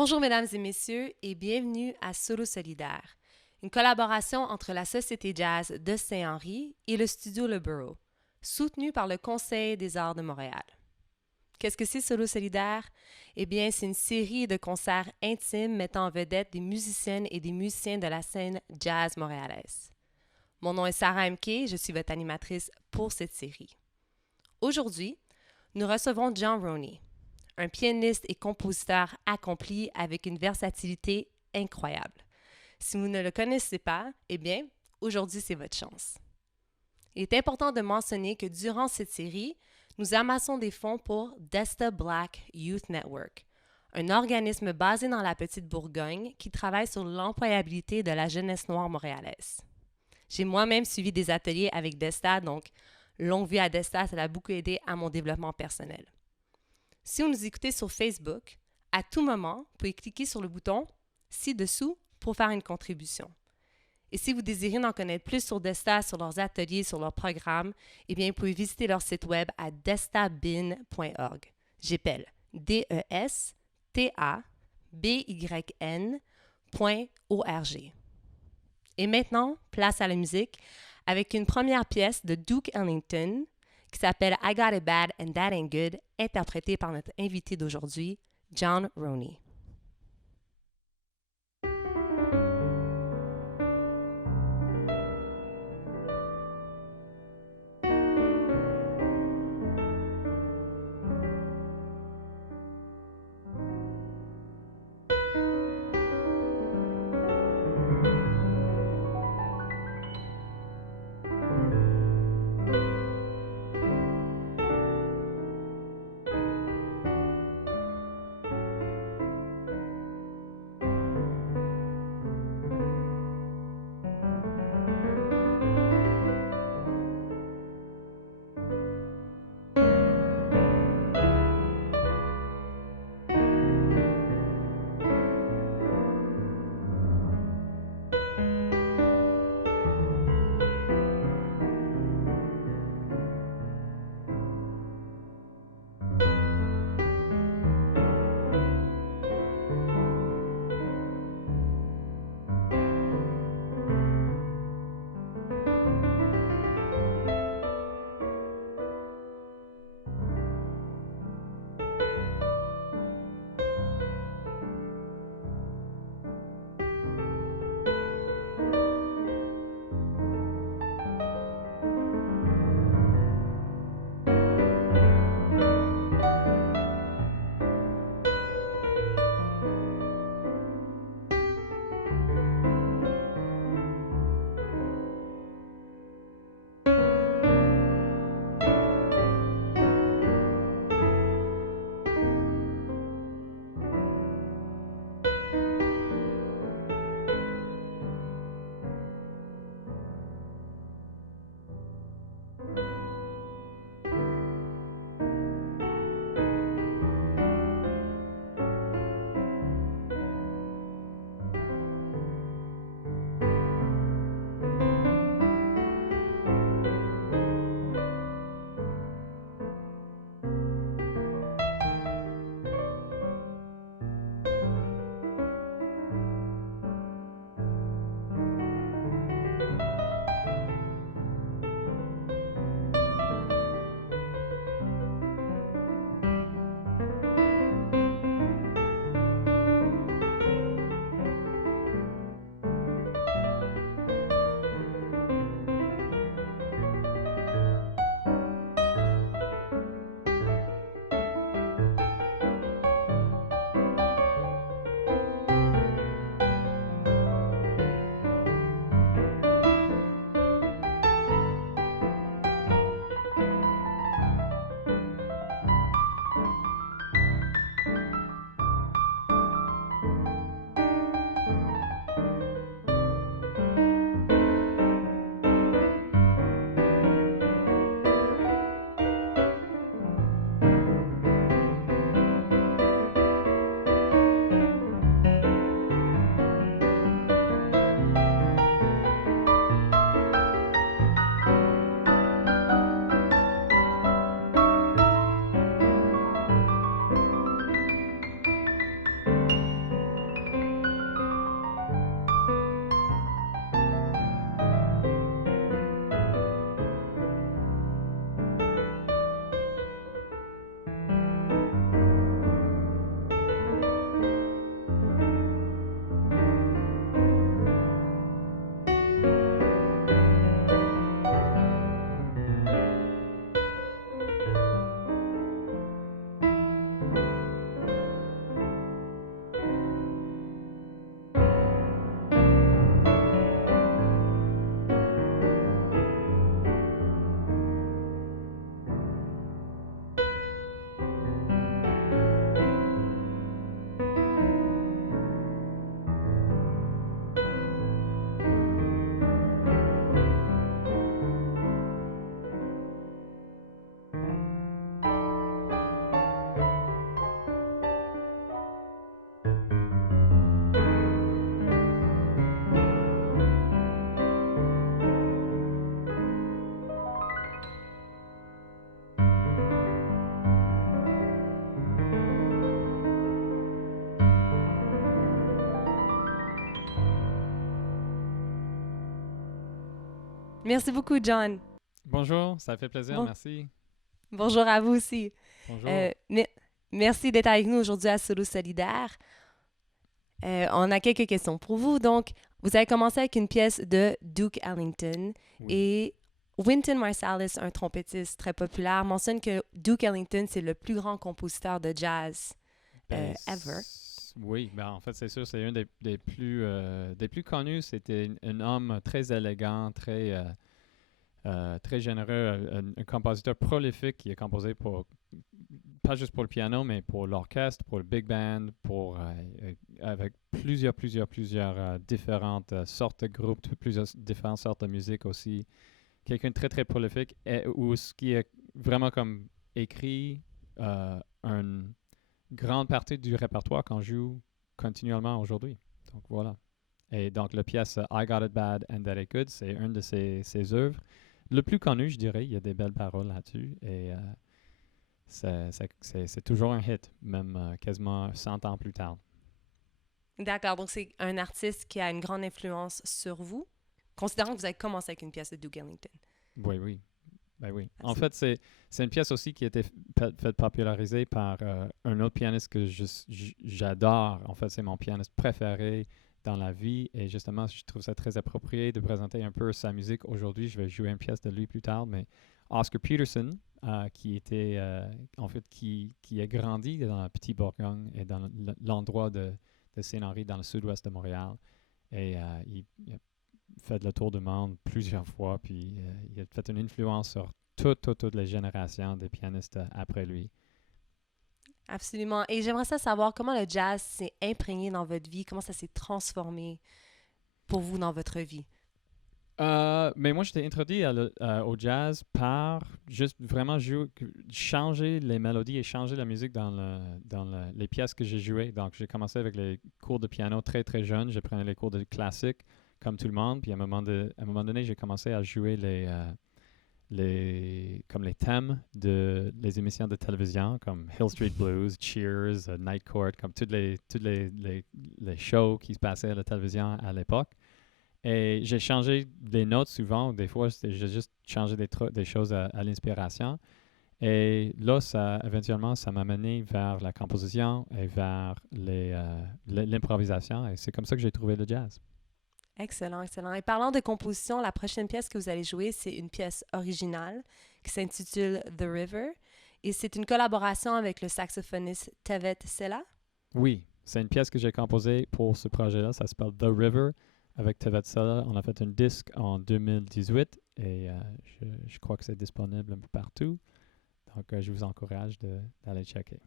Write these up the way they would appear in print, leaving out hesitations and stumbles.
Bonjour mesdames et messieurs et bienvenue à Solo Solidaire, une collaboration entre la Société Jazz de Saint-Henri et le studio Le Bureau, soutenu par le Conseil des arts de Montréal. Qu'est-ce que c'est Solo Solidaire? Eh bien, c'est une série de concerts intimes mettant en vedette des musiciennes et des musiciens de la scène jazz montréalaise. Mon nom est Sarah MK, je suis votre animatrice pour cette série. Aujourd'hui, nous recevons John Roney, un pianiste et compositeur accompli avec une versatilité incroyable. Si vous ne le connaissez pas, eh bien, aujourd'hui, c'est votre chance. Il est important de mentionner que durant cette série, nous amassons des fonds pour Desta Black Youth Network, un organisme basé dans la Petite Bourgogne qui travaille sur l'employabilité de la jeunesse noire montréalaise. J'ai moi-même suivi des ateliers avec Desta, donc longue vie à Desta, ça a beaucoup aidé à mon développement personnel. Si vous nous écoutez sur Facebook, à tout moment, vous pouvez cliquer sur le bouton ci-dessous pour faire une contribution. Et si vous désirez en connaître plus sur Desta, sur leurs ateliers, sur leurs programmes, eh bien, vous pouvez visiter leur site web à destabyn.org. J'appelle DESTABYN.org. Et maintenant, place à la musique avec une première pièce de Duke Ellington qui s'appelle I Got It Bad and That Ain't Good, interprétée par notre invité d'aujourd'hui, John Roney. Merci beaucoup, John. Bonjour, ça fait plaisir, Bon, merci. bonjour à vous aussi. Bonjour. Euh, me- Merci d'être avec nous aujourd'hui à Solo Solidaire. On a quelques questions pour vous. Donc, vous avez commencé avec une pièce de Duke Ellington Oui. et Wynton Marsalis, un trompettiste très populaire, mentionne que Duke Ellington, c'est le plus grand compositeur de jazz ever. Oui, ben en fait, c'est sûr, c'est un des plus connus. C'était un homme très élégant, très généreux, un compositeur prolifique qui a composé pas juste pour le piano, mais pour l'orchestre, pour le big band, avec plusieurs différentes sortes de groupes, plusieurs différentes sortes de musique aussi. Quelqu'un de très, très prolifique, ou ce qui est vraiment comme écrit une grande partie du répertoire qu'on joue continuellement aujourd'hui. Donc voilà. Et donc la pièce I Got It Bad and That It Good, c'est une de ses œuvres. Le plus connu, je dirais, il y a des belles paroles là-dessus. Et c'est toujours un hit, même quasiment 100 ans plus tard. D'accord, donc c'est un artiste qui a une grande influence sur vous, considérant que vous avez commencé avec une pièce de Duke Ellington. Oui, oui. Ben oui. En Absolument. fait, c'est une pièce aussi qui a été faite populariser par un autre pianiste que j'adore. En fait, c'est mon pianiste préféré dans la vie. Et justement, je trouve ça très approprié de présenter un peu sa musique aujourd'hui. Je vais jouer une pièce de lui plus tard. Mais Oscar Peterson, qui a grandi dans la Petite Bourgogne et dans l'endroit de Saint-Henri, dans le sud-ouest de Montréal. Et il a fait le tour du monde plusieurs fois, puis il a fait une influence sur toutes les générations des pianistes après lui. Absolument. Et j'aimerais ça savoir comment le jazz s'est imprégné dans votre vie, comment ça s'est transformé pour vous dans votre vie. Mais moi, j'étais introduit au jazz par juste vraiment changer les mélodies et changer la musique dans les pièces que j'ai jouées. Donc, j'ai commencé avec les cours de piano très, très jeune. J'ai pris les cours de classique comme tout le monde. Puis à un moment donné, j'ai commencé à jouer comme les thèmes de les émissions de télévision, comme Hill Street Blues, Cheers, Night Court, comme les shows qui se passaient à la télévision à l'époque. Et j'ai changé des notes souvent. Des fois, j'ai juste changé des choses à l'inspiration. Et là, éventuellement, ça m'a mené vers la composition et vers l'improvisation. Et c'est comme ça que j'ai trouvé le jazz. Excellent, excellent. Et parlant de composition, la prochaine pièce que vous allez jouer, c'est une pièce originale qui s'intitule The River. Et c'est une collaboration avec le saxophoniste Tevet Sela. Oui, c'est une pièce que j'ai composée pour ce projet-là. Ça s'appelle The River avec Tevet Sela. On a fait un disque en 2018 et je crois que c'est disponible un peu partout. Donc, je vous encourage d'aller checker.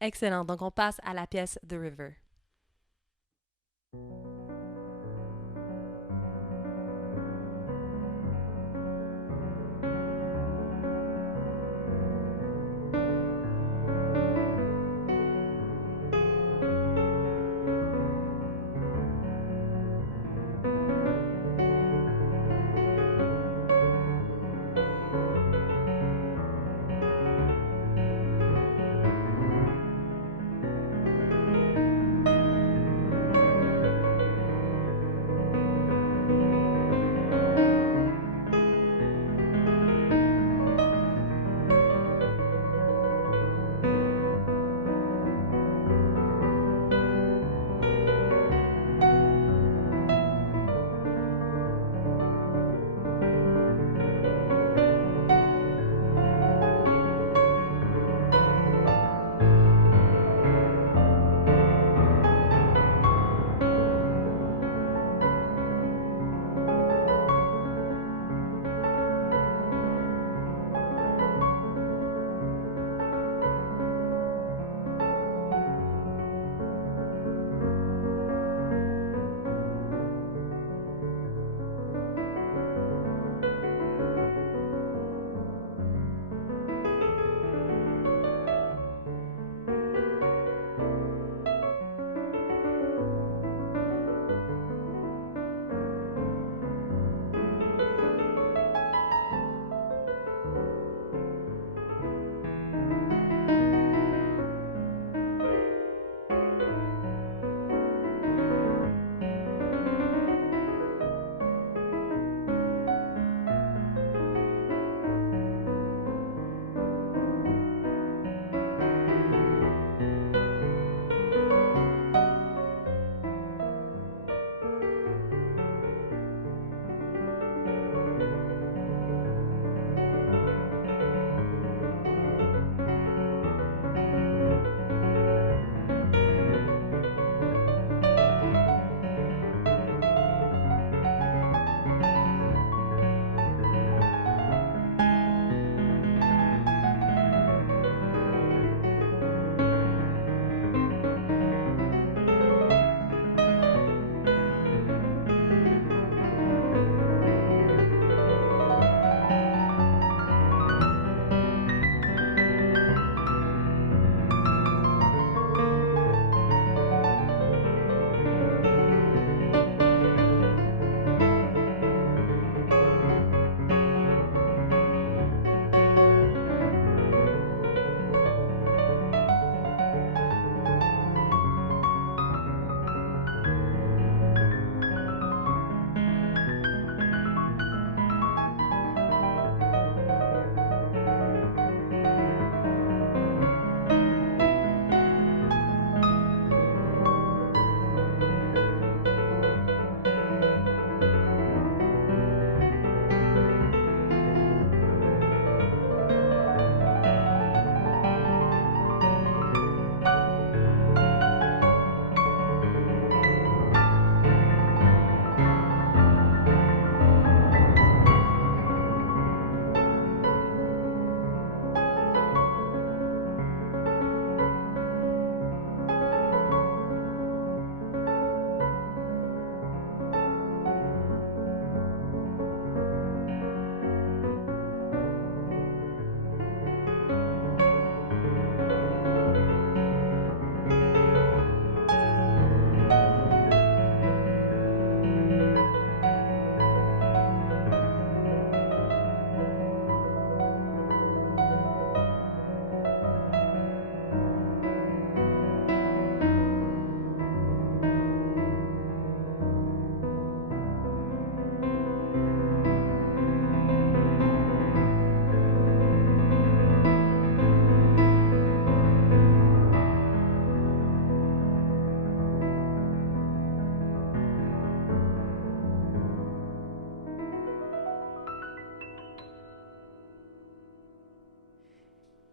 Excellent. Donc, on passe à la pièce The River.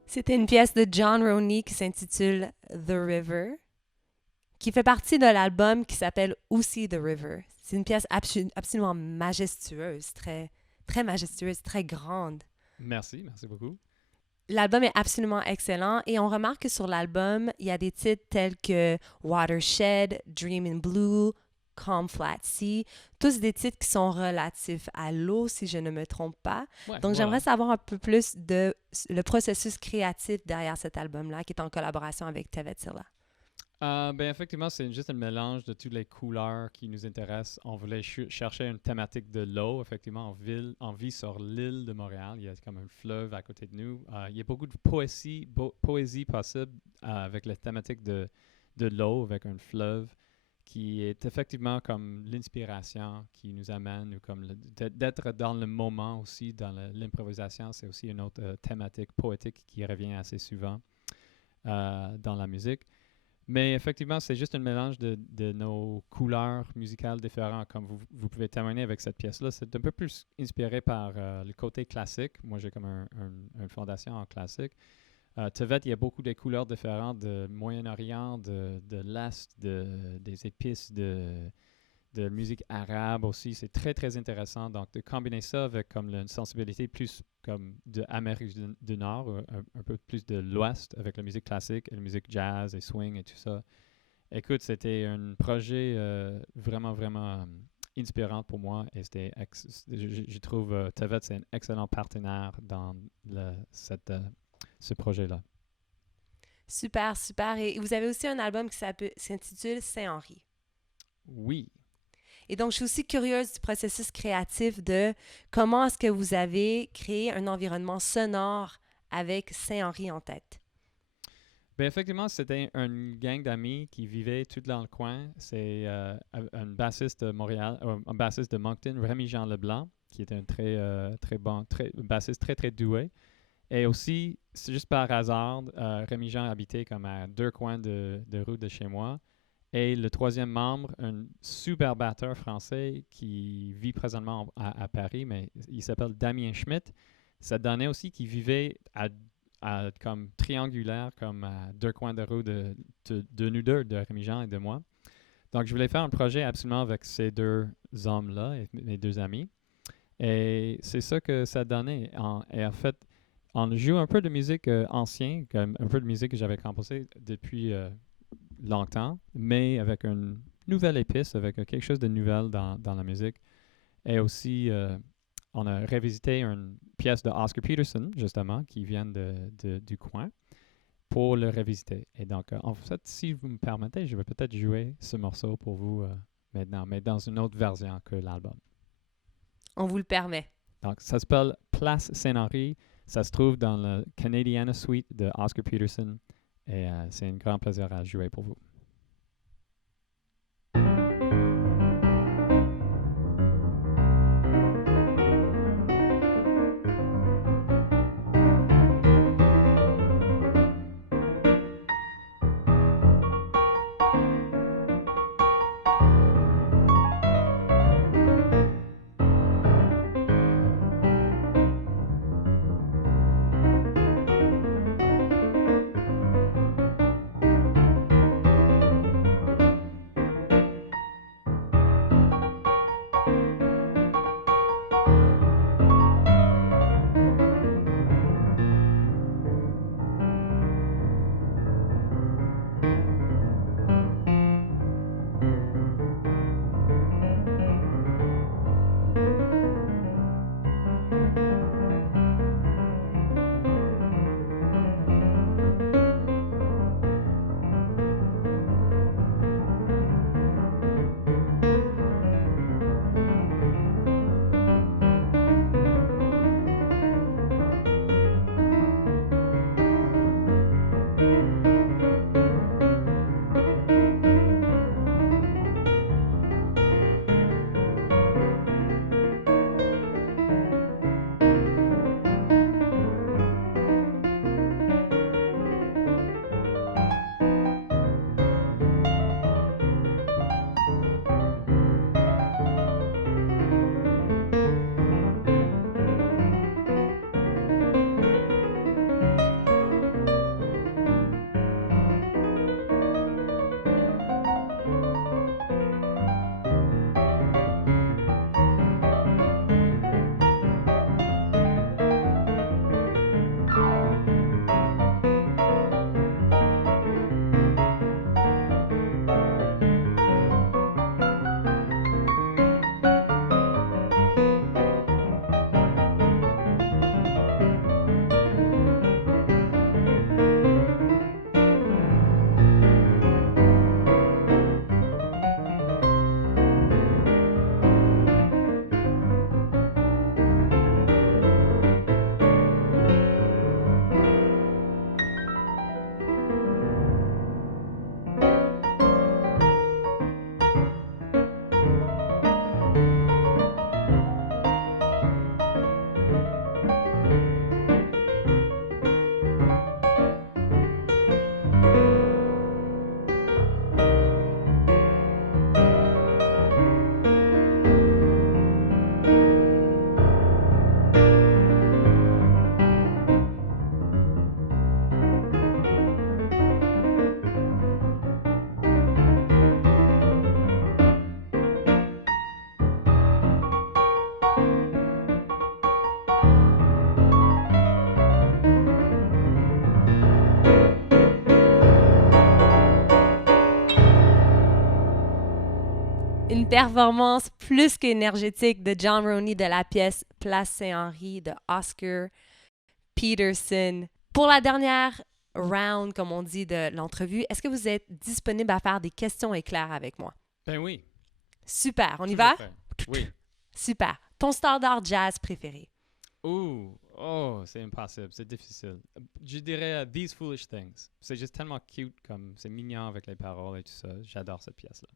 C'était une pièce de John Roney qui s'intitule The River, qui fait partie de l'album qui s'appelle aussi The River. C'est une pièce absolument majestueuse, très, très majestueuse, très grande. Merci beaucoup. L'album est absolument excellent et on remarque que sur l'album, il y a des titres tels que Watershed, Dream in Blue, Calm Flat Sea, tous des titres qui sont relatifs à l'eau, si je ne me trompe pas. Ouais, Donc, voilà. j'aimerais savoir un peu plus de le processus créatif derrière cet album-là, qui est en collaboration avec Tevet Silla. Ben effectivement, c'est juste un mélange de toutes les couleurs qui nous intéressent. On voulait chercher une thématique de l'eau. Effectivement, on vit sur l'île de Montréal. Il y a comme un fleuve à côté de nous. Il y a beaucoup de poésie possible avec la thématique de l'eau, avec un fleuve, qui est effectivement comme l'inspiration qui nous amène, ou comme d'être dans le moment aussi, dans l'improvisation. C'est aussi une autre thématique poétique qui revient assez souvent dans la musique. Mais effectivement, c'est juste un mélange de nos couleurs musicales différentes, comme vous pouvez témoigner avec cette pièce-là. C'est un peu plus inspiré par le côté classique. Moi, j'ai comme une fondation en classique. Tevet, il y a beaucoup de couleurs différentes de Moyen-Orient, de l'Est, des épices, de musique arabe aussi. C'est très, très intéressant. Donc, de combiner ça avec comme une sensibilité plus comme de Amérique du Nord, un peu plus de l'Ouest, avec la musique classique, et la musique jazz et swing et tout ça. Écoute, c'était un projet vraiment, vraiment inspirant pour moi. Et je trouve Tevet, c'est un excellent partenaire dans ce projet-là. Super, super. Et vous avez aussi un album qui s'intitule Saint-Henri. Oui. Et donc, je suis aussi curieuse du processus créatif de comment est-ce que vous avez créé un environnement sonore avec Saint-Henri en tête. Bien, effectivement, c'était une gang d'amis qui vivaient tout dans le coin. C'est un bassiste de Montréal, un bassiste de Moncton, Rémi-Jean Leblanc, qui est un très bon bassiste très doué. Et aussi, c'est juste par hasard, Rémi-Jean habitait comme à 2 coins de rue de chez moi. Et le troisième membre, un super batteur français qui vit présentement à Paris, mais il s'appelle Damien Schmitt. Ça donnait aussi qu'il vivait à comme triangulaire, comme à 2 coins de rue de nous deux, de Rémi-Jean et de moi. Donc, je voulais faire un projet absolument avec ces 2 hommes-là, et mes 2 amis. Et c'est ça que ça donnait. Et en fait, on joue un peu de musique ancienne, comme un peu de musique que j'avais composée depuis longtemps, mais avec une nouvelle épice, avec quelque chose de nouvel dans la musique. Et aussi, on a revisité une pièce de Oscar Peterson, justement, qui vient du coin, pour le revisiter. Et donc, en fait, si vous me permettez, je vais peut-être jouer ce morceau pour vous maintenant, mais dans une autre version que l'album. On vous le permet. Donc, ça s'appelle Place Saint-Henri. Ça se trouve dans le Canadiana Suite de Oscar Peterson. Et c'est un grand plaisir à jouer pour vous. performance plus qu'énergétique de John Roney de la pièce Place Saint-Henri de Oscar Peterson. Pour la dernière round, comme on dit, de l'entrevue, est-ce que vous êtes disponible à faire des questions éclairs avec moi? Ben oui. Super, on y Toujours va? prêt. Oui. Super. Ton standard jazz préféré? C'est impossible, c'est difficile. Je dirais These Foolish Things. C'est juste tellement cute, comme c'est mignon avec les paroles et tout ça. J'adore cette pièce-là.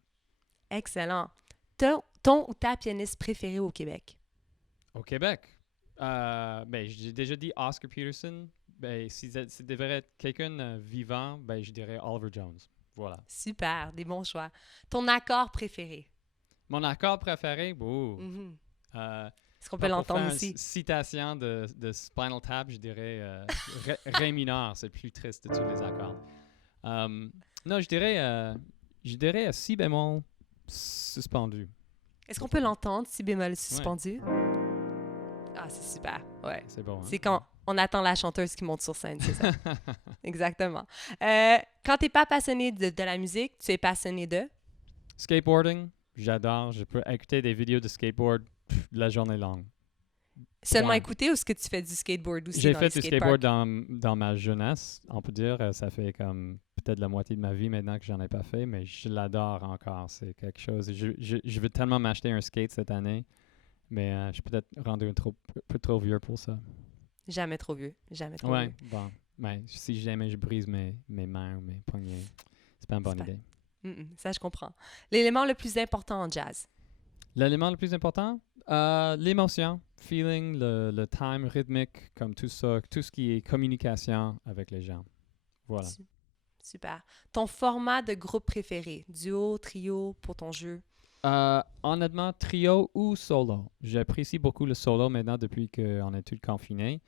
Excellent. Ton ou ta pianiste préférée au Québec? Au Québec, j'ai déjà dit Oscar Peterson. Si devrait être quelqu'un vivant, je dirais Oliver Jones. Voilà. Super, des bons choix. Ton accord préféré? Mon accord préféré, Est-ce qu'on peut l'entendre aussi? Citation de Spinal Tap, je dirais Ré mineur, c'est le plus triste de tous les accords. Non, je dirais si bémol suspendu. Est-ce qu'on peut l'entendre, si bémol suspendu? Ah, c'est super, ouais. C'est bon, hein? C'est quand on attend la chanteuse qui monte sur scène, c'est ça? Exactement. Quand t'es pas passionné de la musique, tu es passionné de? Skateboarding, j'adore. Je peux écouter des vidéos de skateboard la journée longue. Seulement écouter ou est-ce que tu fais du skateboard aussi? J'ai fait du skateboard dans ma jeunesse, on peut dire. Ça fait comme peut-être la moitié de ma vie maintenant que j'en ai pas fait, mais je l'adore encore. C'est quelque chose. Je veux tellement m'acheter un skate cette année, mais je suis peut-être rendu un peu trop vieux pour ça. Jamais trop vieux. Jamais trop vieux. Bon. Mais si jamais je brise mes mains ou mes poignets, c'est pas une bonne idée. Ça, je comprends. L'élément le plus important en jazz? L'élément le plus important? L'émotion, feeling, le time rythmique, comme tout ça, tout ce qui est communication avec les gens. Voilà. Super. Ton format de groupe préféré? Duo, trio pour ton jeu? Honnêtement, trio ou solo. J'apprécie beaucoup le solo maintenant depuis qu'on est tous confinés.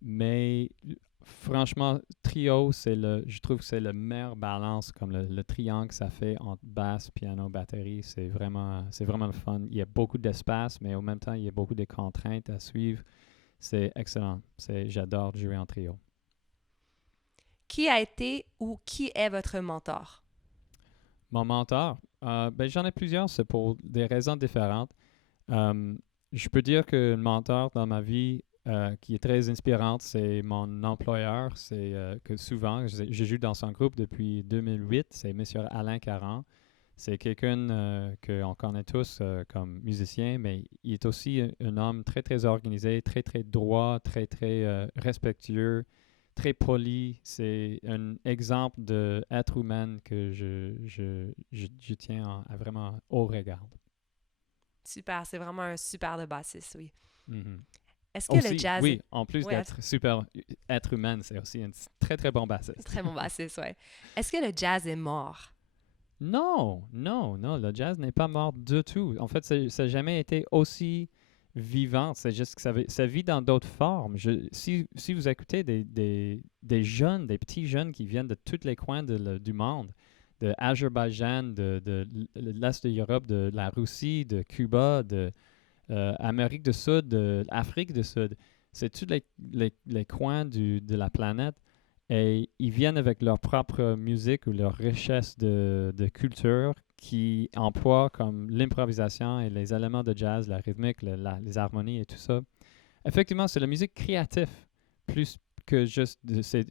Mais franchement, trio, je trouve que c'est la meilleure balance, comme le triangle que ça fait entre basse, piano, batterie. C'est vraiment le fun. Il y a beaucoup d'espace, mais en même temps, il y a beaucoup de contraintes à suivre. C'est excellent. J'adore jouer en trio. Qui a été ou qui est votre mentor? Mon mentor? J'en ai plusieurs. C'est pour des raisons différentes. Je peux dire que le mentor dans ma vie qui est très inspirante, c'est mon employeur. C'est que souvent, je joue dans son groupe depuis 2008. C'est M. Alain Caron. C'est quelqu'un qu'on connaît tous comme musicien, mais il est aussi un homme très, très organisé, très, très droit, très, très respectueux, très poli. C'est un exemple d'être humain que je tiens à vraiment haut regard. Super, c'est vraiment un super de bassiste, oui. Mm-hmm. Est-ce que le jazz... Oui, en plus d'être super être humain, c'est aussi un très, très bon bassiste. Très bon bassiste, oui. Est-ce que le jazz est mort? Non, le jazz n'est pas mort du tout. En fait, ça n'a jamais été aussi vivant. C'est juste que ça vit dans d'autres formes. Si vous écoutez des jeunes, des petits jeunes qui viennent de tous les coins du monde, de Azerbaïdjan, de l'Est de l'Europe, de la Russie, de Cuba, de Amérique du Sud, de l'Afrique du Sud, c'est tous les coins de la planète. Et ils viennent avec leur propre musique ou leur richesse de culture qui emploient comme l'improvisation et les éléments de jazz, la rythmique, les harmonies et tout ça. Effectivement, c'est la musique créative plus que juste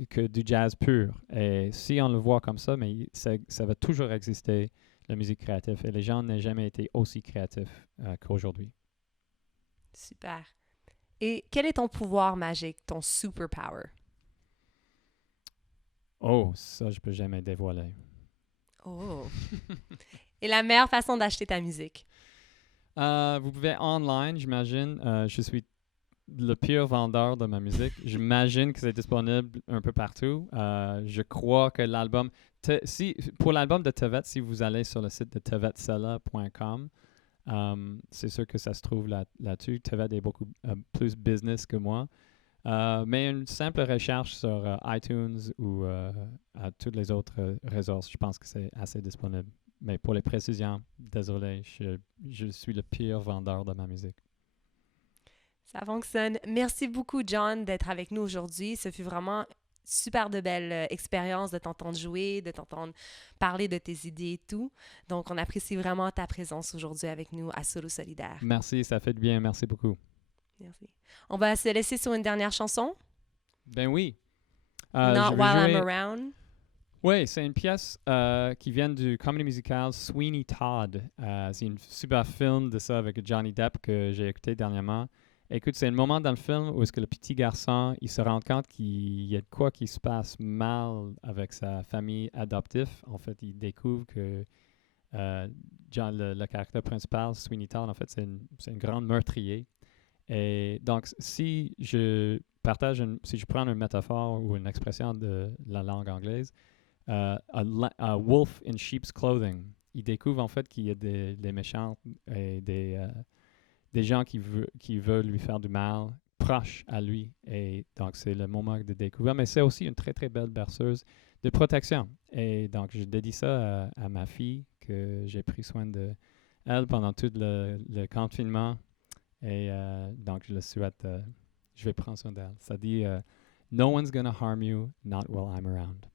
que du jazz pur. Et si on le voit comme ça, mais ça va toujours exister, la musique créative. Et les gens n'ont jamais été aussi créatifs qu'aujourd'hui. Super. Et quel est ton pouvoir magique, ton superpower? Oh, ça, je peux jamais dévoiler. Oh. Et la meilleure façon d'acheter ta musique? Vous pouvez online, j'imagine. Je suis le pire vendeur de ma musique. J'imagine que c'est disponible un peu partout. Je crois que l'album... pour l'album de Tevet, si vous allez sur le site de tevetsela.com, c'est sûr que ça se trouve là-dessus. Tevet est beaucoup plus business que moi. Mais une simple recherche sur iTunes ou à tous les autres réseaux, je pense que c'est assez disponible. Mais pour les précisions, désolé, je suis le pire vendeur de ma musique. Ça fonctionne. Merci beaucoup, John, d'être avec nous aujourd'hui. Ce fut vraiment super de belles expériences de t'entendre jouer, de t'entendre parler de tes idées et tout. Donc, on apprécie vraiment ta présence aujourd'hui avec nous à Solo Solidaire. Merci, ça fait du bien. Merci beaucoup. Merci. On va se laisser sur une dernière chanson. Ben oui. Not je vais While I'm jouer... Around. Oui, c'est une pièce qui vient du comédie musical Sweeney Todd. C'est un super film de ça avec Johnny Depp que j'ai écouté dernièrement. Écoute, c'est un moment dans le film où est-ce que le petit garçon, il se rend compte qu'il y a de quoi qui se passe mal avec sa famille adoptive. En fait, il découvre que le caractère principal, Sweeney Todd, en fait, c'est un grand meurtrier. Et donc, si je prends une métaphore ou une expression de la langue anglaise, a wolf in sheep's clothing. Il découvre en fait qu'il y a des méchants et des gens qui veulent lui faire du mal proches à lui. Et donc, c'est le moment de découvrir. Mais c'est aussi une très, très belle berceuse de protection. Et donc, je dédie ça à ma fille, que j'ai pris soin de elle pendant tout le confinement. Et donc, je le souhaite, je vais prendre soin d'elle. Ça dit, No one's gonna harm you, not while I'm around.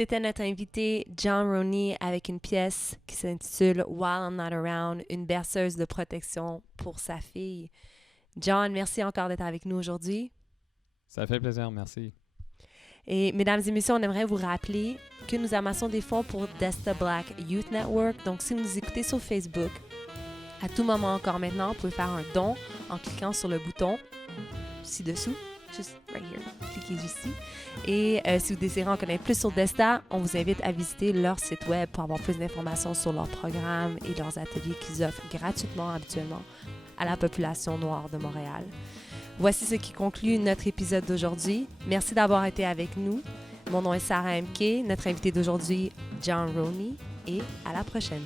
C'était notre invité John Roney avec une pièce qui s'intitule While I'm Not Around, une berceuse de protection pour sa fille. John, merci encore d'être avec nous aujourd'hui. Ça fait plaisir, merci. Et mesdames et messieurs, on aimerait vous rappeler que nous amassons des fonds pour Desta Black Youth Network. Donc, si vous nous écoutez sur Facebook, à tout moment encore maintenant, vous pouvez faire un don en cliquant sur le bouton ci-dessous. Juste right here. Cliquez ici. Et si vous désirez en connaître plus sur Desta, on vous invite à visiter leur site web pour avoir plus d'informations sur leurs programmes et leurs ateliers qu'ils offrent gratuitement habituellement à la population noire de Montréal. Voici ce qui conclut notre épisode d'aujourd'hui. Merci d'avoir été avec nous. Mon nom est Sarah MK, notre invité d'aujourd'hui, John Roney, et à la prochaine.